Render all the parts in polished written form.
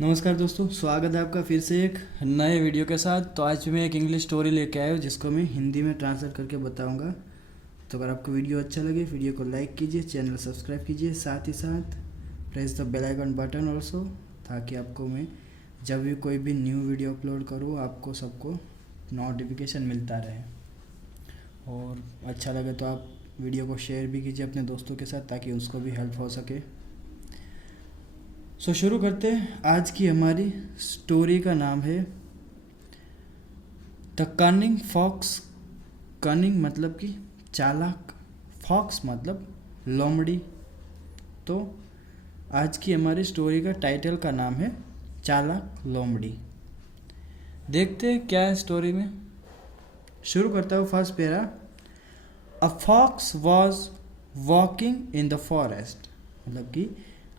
नमस्कार दोस्तों, स्वागत है आपका फिर से एक नए वीडियो के साथ। तो आज मैं एक इंग्लिश स्टोरी लेके आया हूँ जिसको मैं हिंदी में ट्रांसलेट करके बताऊंगा। तो अगर आपको वीडियो अच्छा लगे वीडियो को लाइक कीजिए, चैनल सब्सक्राइब कीजिए, साथ ही साथ press the bell icon button also, ताकि आपको मैं जब भी कोई भी न्यू वीडियो अपलोड करूँ आपको सबको नोटिफिकेशन मिलता रहे। और अच्छा लगे तो आप वीडियो को शेयर भी कीजिए अपने दोस्तों के साथ ताकि उसको भी हेल्प हो सके। शुरू करते हैं। आज की हमारी स्टोरी का नाम है द कनिंग फॉक्स। कनिंग मतलब कि चालाक, फॉक्स मतलब लोमड़ी। तो आज की हमारी स्टोरी का टाइटल का नाम है चालाक लोमड़ी। देखते हैं क्या है स्टोरी में। शुरू करता हूँ first para. A fox was walking in the forest, मतलब कि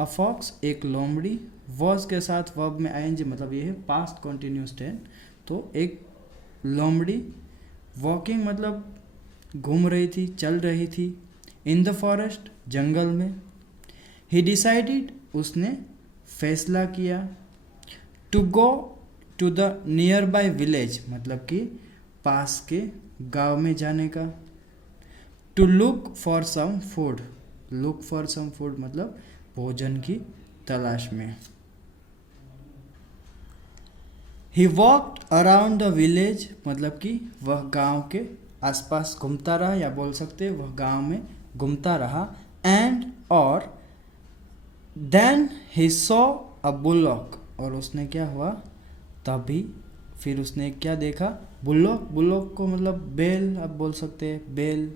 अ फॉक्स एक लोमड़ी, वॉज के साथ वर्ब में आईएनजी मतलब ये है पास्ट कॉन्टिन्यूस टेंस। तो एक लोमड़ी वॉकिंग मतलब घूम रही थी, चल रही थी, इन द फॉरेस्ट जंगल में। ही डिसाइडेड उसने फैसला किया, to go to the nearby village मतलब कि पास के गांव में जाने का। To look for some food, look for some food मतलब भोजन की तलाश में। He walked around the village मतलब कि वह गांव के आसपास घूमता रहा, या बोल सकते वह गांव में घूमता रहा। एंड और then he saw a bullock, और उसने क्या हुआ तभी फिर उसने क्या देखा, बुलॉक। बुलॉक को मतलब बैल आप बोल सकते हैं, बैल।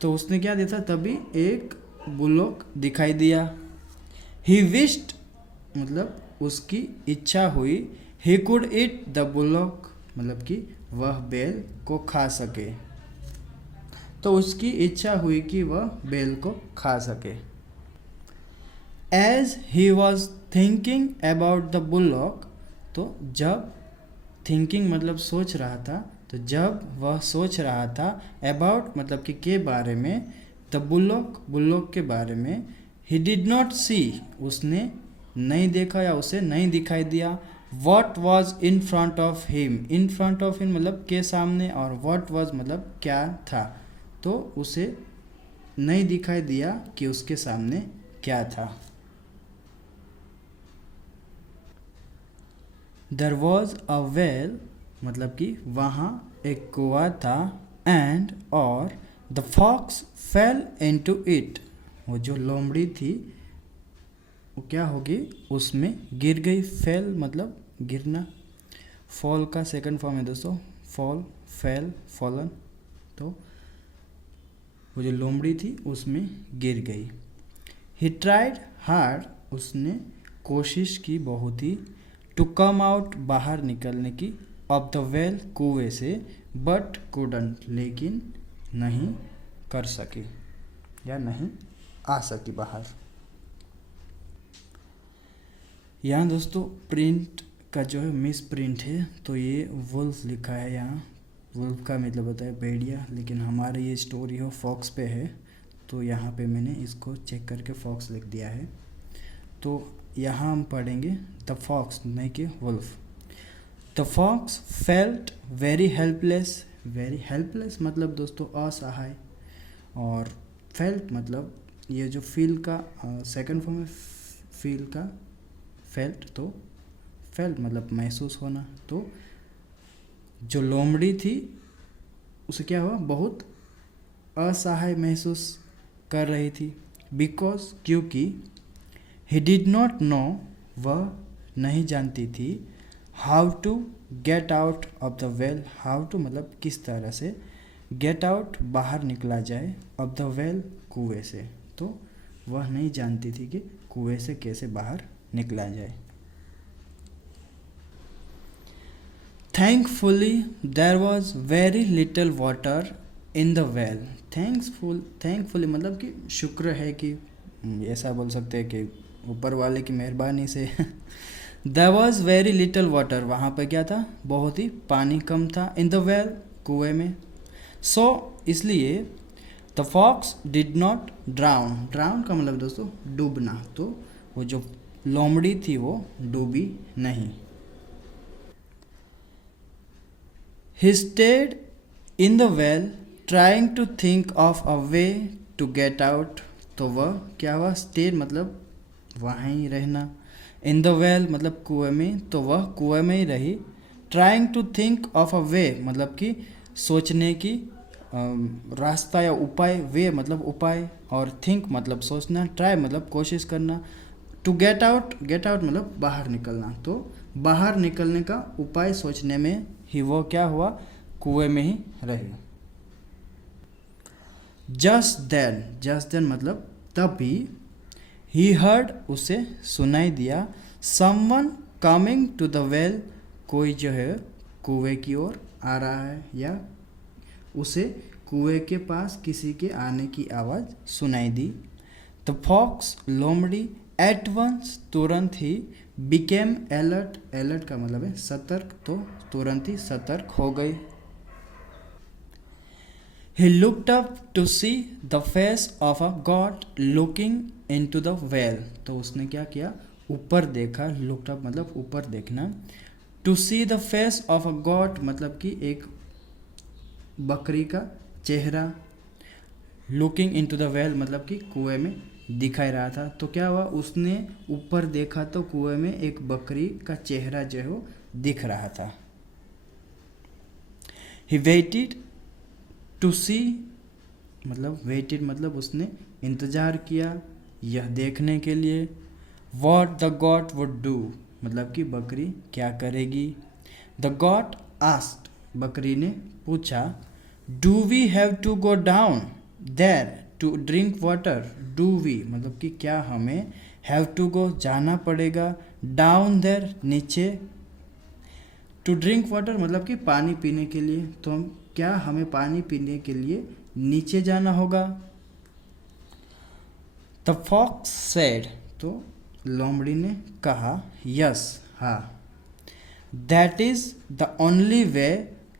तो उसने क्या देखा, तभी एक बुलॉक दिखाई दिया। ही विश्ड मतलब उसकी इच्छा हुई, he could eat the bullock मतलब कि वह बैल को खा सके। तो उसकी इच्छा हुई कि वह बैल को खा सके। As he was thinking about the bullock, तो जब थिंकिंग मतलब सोच रहा था, तो जब वह सोच रहा था अबाउट मतलब कि के बारे में, द बुलॉक बुलॉक के बारे में, ही डिड नॉट सी उसने नहीं देखा या उसे नहीं दिखाई दिया। What was in front of him, in front of him मतलब के सामने, और वॉट वॉज मतलब क्या था। तो उसे नहीं दिखाई दिया कि उसके सामने क्या था। देयर वॉज अ वेल मतलब कि वहाँ एक कुआं था। एंड और the fox fell into it, वो जो लोमड़ी थी वो क्या होगी, उसमें गिर गई। फेल मतलब गिरना। फॉल का सेकंड फॉर्म है दोस्तों, फॉल, फेल, फॉलन। तो वो जो लोमड़ी थी उसमें गिर गई। ही ट्राइड हार्ड, उसने कोशिश की बहुत ही, टू कम आउट बाहर निकलने की, ऑफ द वेल कुएं से, बट कुडंट लेकिन नहीं कर सकी या नहीं आ सकी बाहर। यहाँ दोस्तों प्रिंट का जो है मिस प्रिंट है, तो ये वुल्फ लिखा है यहाँ। वुल्फ का मतलब होता है भेड़िया, लेकिन हमारे ये स्टोरी हो फॉक्स पे है, तो यहाँ पे मैंने इसको चेक करके फॉक्स लिख दिया है। तो यहाँ हम पढ़ेंगे द फॉक्स नहीं कि wolf. The fox felt very helpless, very helpless मतलब दोस्तों असहाय, और फेल्ट मतलब ये जो फील का सेकंड फॉर्म है, फील का फेल्ट, तो फेल्ट मतलब महसूस होना। तो जो लोमड़ी थी उसे क्या हुआ, बहुत असहाय महसूस कर रही थी। बिकॉज क्योंकि ही डिड नॉट नो, वह नहीं जानती थी, how to get out of the well, how to मतलब किस तरह से, गेट आउट बाहर निकला जाए, ऑफ द वेल कुएं से। तो वह नहीं जानती थी कि कुएं से कैसे बाहर निकला जाए। Thankfully there was very little water in the well. Thankfully मतलब कि शुक्र है कि, ऐसा बोल सकते हैं कि ऊपर वाले की मेहरबानी से। There was very little water, वहाँ पर क्या था, बहुत ही पानी कम था। इन द वेल कुएं में। सो इसलिए the fox did not drown, drown का मतलब दोस्तों डूबना। तो वो जो लोमड़ी थी वो डूबी नहीं। He stayed in the well trying to think of a way to get out। तो वह क्या हुआ, stayed मतलब वहाँ ही रहना, in the well मतलब कुएं में, तो वह कुएं में ही रही। trying to think of a way मतलब कि सोचने की रास्ता या उपाय, वे मतलब उपाय, और think मतलब सोचना, try मतलब कोशिश करना, to get out मतलब बाहर निकलना। तो बाहर निकलने का उपाय सोचने में ही वो क्या हुआ, कुएं में ही रहे। जस्ट देन मतलब तभी, ही हर्ड उसे सुनाई दिया, someone coming to the well कोई जो है कुएं की ओर आ रहा है, या उसे कुएं के पास किसी के आने की आवाज़ सुनाई दी। द फॉक्स लोमड़ी एट वंस तुरंत ही, बिकेम अलर्ट का मतलब है सतर्क, तो तुरंत ही सतर्क हो गई। He looked up to see the face of a god looking into the well। तो उसने क्या किया, ऊपर देखा, looked up मतलब ऊपर देखना, to see the face of a god मतलब कि एक बकरी का चेहरा, looking into the well मतलब कि कुएं में दिखाई रहा था। तो क्या हुआ, उसने ऊपर देखा तो कुएं में एक बकरी का चेहरा जो है वो दिख रहा था। He waited to see मतलब waited मतलब उसने इंतज़ार किया यह देखने के लिए। What the goat would do मतलब कि बकरी क्या करेगी। The goat asked बकरी ने पूछा, Do we have to go down there to drink water। Do we मतलब कि क्या हमें, have to go जाना पड़ेगा, down there नीचे, to drink water मतलब कि पानी पीने के लिए, तो हम क्या हमें पानी पीने के लिए नीचे जाना होगा। The fox said तो लोमड़ी ने कहा, yes हाँ, that is the only way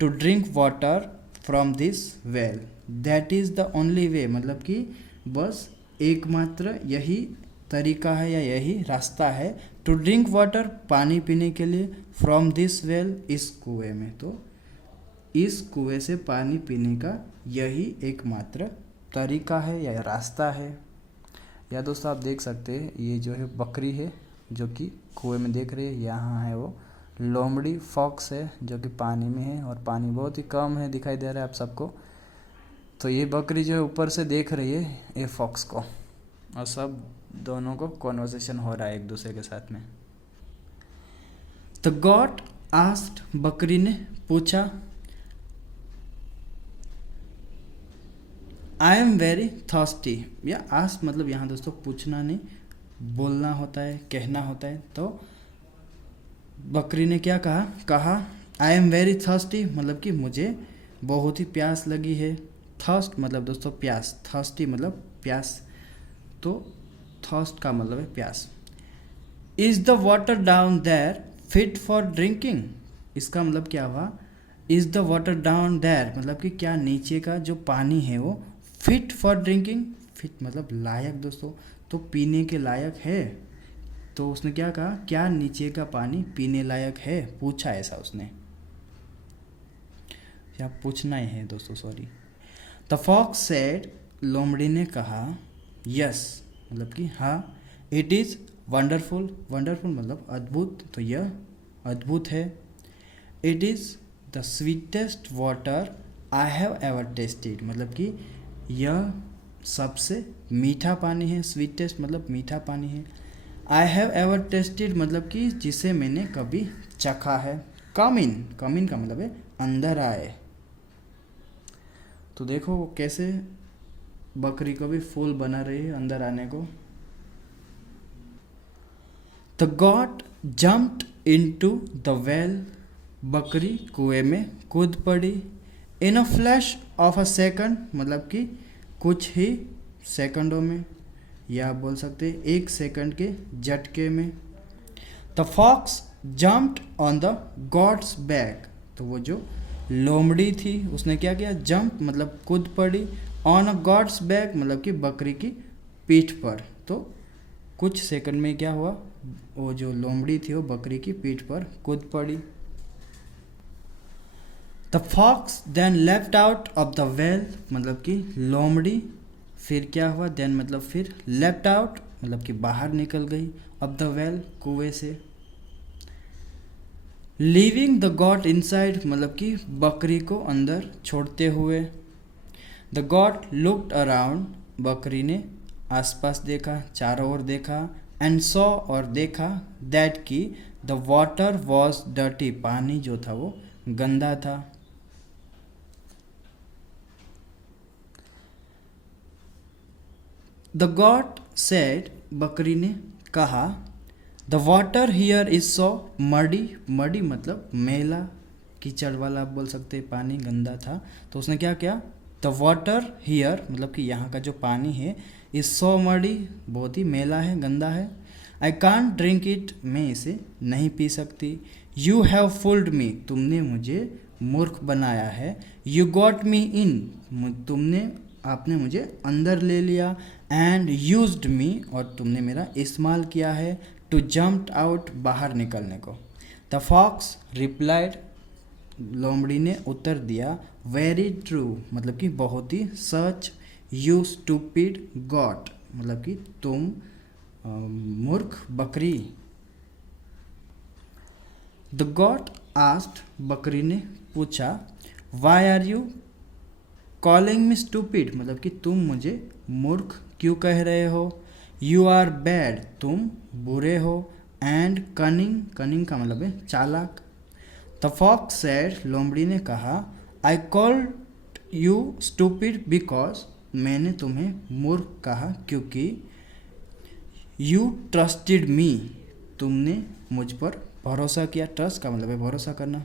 to drink water from this well। that is the only way मतलब कि बस एकमात्र यही तरीका है या यही रास्ता है, टू ड्रिंक वाटर पानी पीने के लिए, फ्रॉम दिस वेल इस कुएं में, तो इस कुएं से पानी पीने का यही एकमात्र तरीका है या रास्ता है। या दोस्तों आप देख सकते हैं ये जो है बकरी है जो कि कुएं में देख रही है, यहाँ है वो लोमड़ी फॉक्स है जो कि पानी में है, और पानी बहुत ही कम है दिखाई दे रहा है आप सबको। तो ये बकरी जो है ऊपर से देख रही है ये फॉक्स को, और सब दोनों को कॉन्वर्सेशन हो रहा है एक दूसरे के साथ में। द गॉट आस्क्ड बकरी ने पूछा, आई एम वेरी थर्स्टी। या आस्क मतलब यहाँ दोस्तों पूछना नहीं, बोलना होता है, कहना होता है। तो बकरी ने क्या कहा आई एम वेरी थर्स्टी मतलब कि मुझे बहुत ही प्यास लगी है। थर्स्ट मतलब दोस्तों प्यास, थर्स्टी मतलब प्यास, तो थर्स्ट का मतलब है प्यास। Is the water down there fit for drinking. इसका मतलब क्या हुआ, is the water down there मतलब कि क्या नीचे का जो पानी है वो फिट फॉर ड्रिंकिंग, फिट मतलब लायक दोस्तों, तो पीने के लायक है। तो उसने क्या कहा, क्या नीचे का पानी पीने लायक है, पूछा ऐसा उसने, या पूछना ही है दोस्तों, सॉरी। द फॉक्स सेड लोमड़ी ने कहा, यस मतलब कि हाँ, इट इज़ वंडरफुल, वंडरफुल मतलब अद्भुत, तो यह अद्भुत है। It is the sweetest water I have ever tested मतलब कि यह सबसे मीठा पानी है। स्वीटेस्ट मतलब मीठा पानी है। आई हैव एवर टेस्टेड मतलब कि जिसे मैंने कभी चखा है। कम इन का मतलब है अंदर आए। तो देखो वो कैसे बकरी को भी फूल बना रही है अंदर आने को। The goat jumped into the well बकरी कुएं में कूद पड़ी। In a flash of a second मतलब कि कुछ ही सेकंडों में, या बोल सकते एक सेकंड के झटके में। The fox jumped on the goat's back तो वो जो लोमड़ी थी उसने क्या किया, जंप मतलब कूद पड़ी, ऑन अ गॉड्स बैक मतलब कि बकरी की पीठ पर, तो कुछ सेकंड में क्या हुआ, वो जो लोमड़ी थी वो बकरी की पीठ पर कूद पड़ी। The fox then left out of the well, मतलब कि लोमड़ी फिर क्या हुआ, देन मतलब फिर लेफ्ट आउट मतलब कि बाहर निकल गई, ऑफ द वेल कुएं से। लीविंग द गॉट इनसाइड, मतलब कि बकरी को अंदर छोड़ते हुए। द गॉट लुक्ड अराउंड, बकरी ने आसपास देखा, चारों ओर देखा। एंड सॉ, और देखा, दैट कि द वाटर वॉज डर्टी, पानी जो था वो गंदा था। द गॉट सेड, बकरी ने कहा, the water here is so muddy, muddy मतलब मैला, कीचड़ वाला आप बोल सकते हैं, पानी गंदा था। तो उसने क्या किया, द वाटर हियर मतलब कि यहाँ का जो पानी है, इज सो मडी, बहुत ही मैला है, गंदा है। आई कांट ड्रिंक इट, मैं इसे नहीं पी सकती। यू हैव फूल्ड मी, तुमने मुझे मूर्ख बनाया है। यू गॉट मी इन, आपने मुझे अंदर ले लिया। एंड यूज्ड मी, और तुमने मेरा इस्तेमाल किया है। टू जम्प आउट, बाहर निकलने को। द फॉक्स रिप्लाइड, लोमड़ी ने उत्तर दिया, वेरी ट्रू, मतलब कि बहुत ही सच। यू स्टूपिड गॉट, मतलब कि तुम मूर्ख बकरी। द गॉट आस्क्ड, बकरी ने पूछा, why are you calling me stupid, मतलब कि तुम मुझे मूर्ख क्यों कह रहे हो। यू आर बैड, तुम बुरे हो। एंड कनिंग, कनिंग का मतलब है चालाक। द फॉक्स सेड, लोमड़ी ने कहा, I called you stupid because, मैंने तुम्हें मूर्ख कहा क्योंकि यू ट्रस्टेड मी, तुमने मुझ पर भरोसा किया। ट्रस्ट का मतलब है भरोसा करना।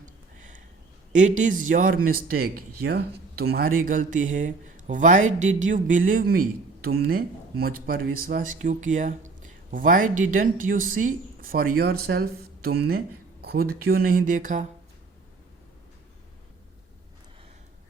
इट इज़ योर मिस्टेक, यह तुम्हारी गलती है। Why did you believe me, तुमने मुझ पर विश्वास क्यों किया। Why didn't you see for yourself, तुमने खुद क्यों नहीं देखा।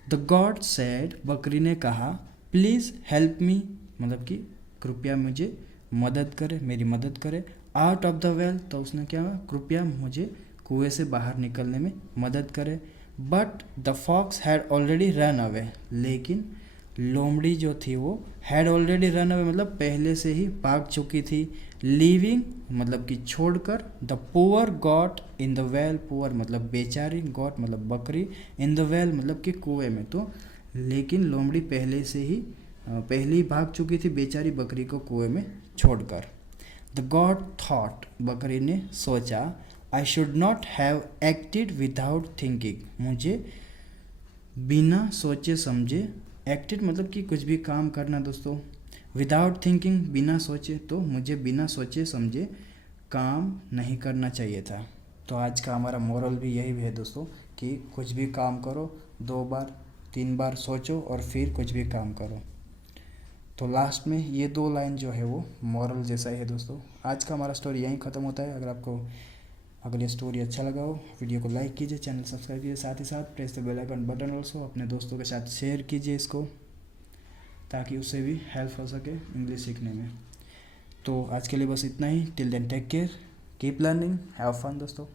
द गॉड सेड, बकरी ने कहा, प्लीज़ हेल्प मी, मतलब कि कृपया मुझे मदद करे, मेरी मदद करे। आउट ऑफ द वेल, तो उसने क्या कहा, कृपया मुझे कुएं से बाहर निकलने में मदद करे। But the fox had already run away, लेकिन लोमड़ी जो थी वो हैड ऑलरेडी रन अवे मतलब पहले से ही भाग चुकी थी। लीविंग मतलब कि छोड़कर, the poor got in the well, poor मतलब बेचारी, गॉट मतलब बकरी, इन द वेल मतलब कि कुएं में। तो लेकिन लोमड़ी पहले ही भाग चुकी थी बेचारी बकरी को कुएं में छोड़कर। द गॉड थॉट, बकरी ने सोचा, I should not have acted without thinking, मुझे बिना सोचे समझे, एक्टेड मतलब कि कुछ भी काम करना दोस्तों, विदाउट थिंकिंग बिना सोचे, तो मुझे बिना सोचे समझे काम नहीं करना चाहिए था। तो आज का हमारा मोरल भी यही है दोस्तों कि कुछ भी काम करो 2 बार 3 बार सोचो और फिर कुछ भी काम करो। तो लास्ट में ये 2 लाइन जो है वो मोरल जैसा ही है दोस्तों। आज का हमारा स्टोरी यहीं ख़त्म होता है। अगर ये स्टोरी अच्छा लगा हो, वीडियो को लाइक कीजिए, चैनल सब्सक्राइब कीजिए, साथ ही साथ press the bell icon button also, अपने दोस्तों के साथ शेयर कीजिए इसको, ताकि उससे भी हेल्प हो सके इंग्लिश सीखने में। तो आज के लिए बस इतना ही। Till then take care, keep learning, have fun दोस्तों।